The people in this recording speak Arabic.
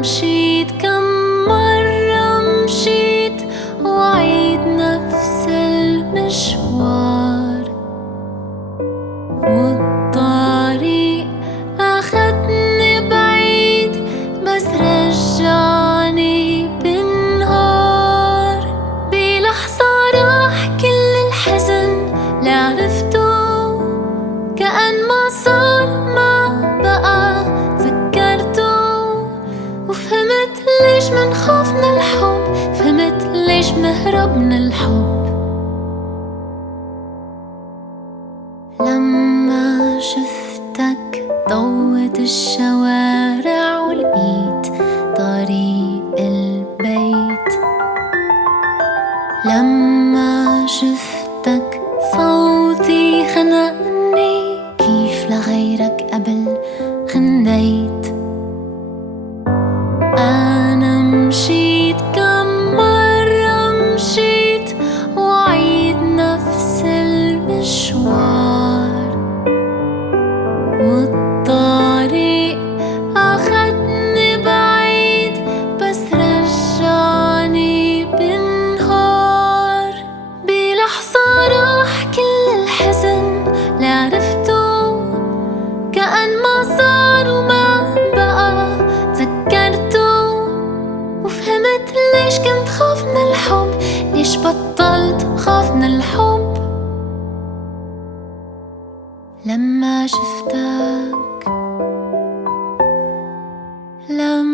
مشيت كم مرة مشيت وعيت نفس المشوار، والطريق أخدني بعيد بس رجعني بنهار. بلحظة راح كل الحزن اللي عرفته، كأن ما صار ما بقى تذكرته. وفهمت ليش منخاف من الحب، فهمت ليش منهرب من الحب. لما شفتك ضوت الشوارع ولقيت طريق البيت. لما شفتك صوتي خنقني كيف لغيرك قبل خنديت. أنا مشيت كم مرة مشيت وعيد نفس المشوار، والطريق أخدني بعيد بس رجعني بنهار. بلحظة راح كل الحزن اللي عرفته، كأن ما صار وما بقى تذكرته. وفهمت ليش كنت خاف من الحب، ليش بطلت خاف من الحب. لما شفتك، لما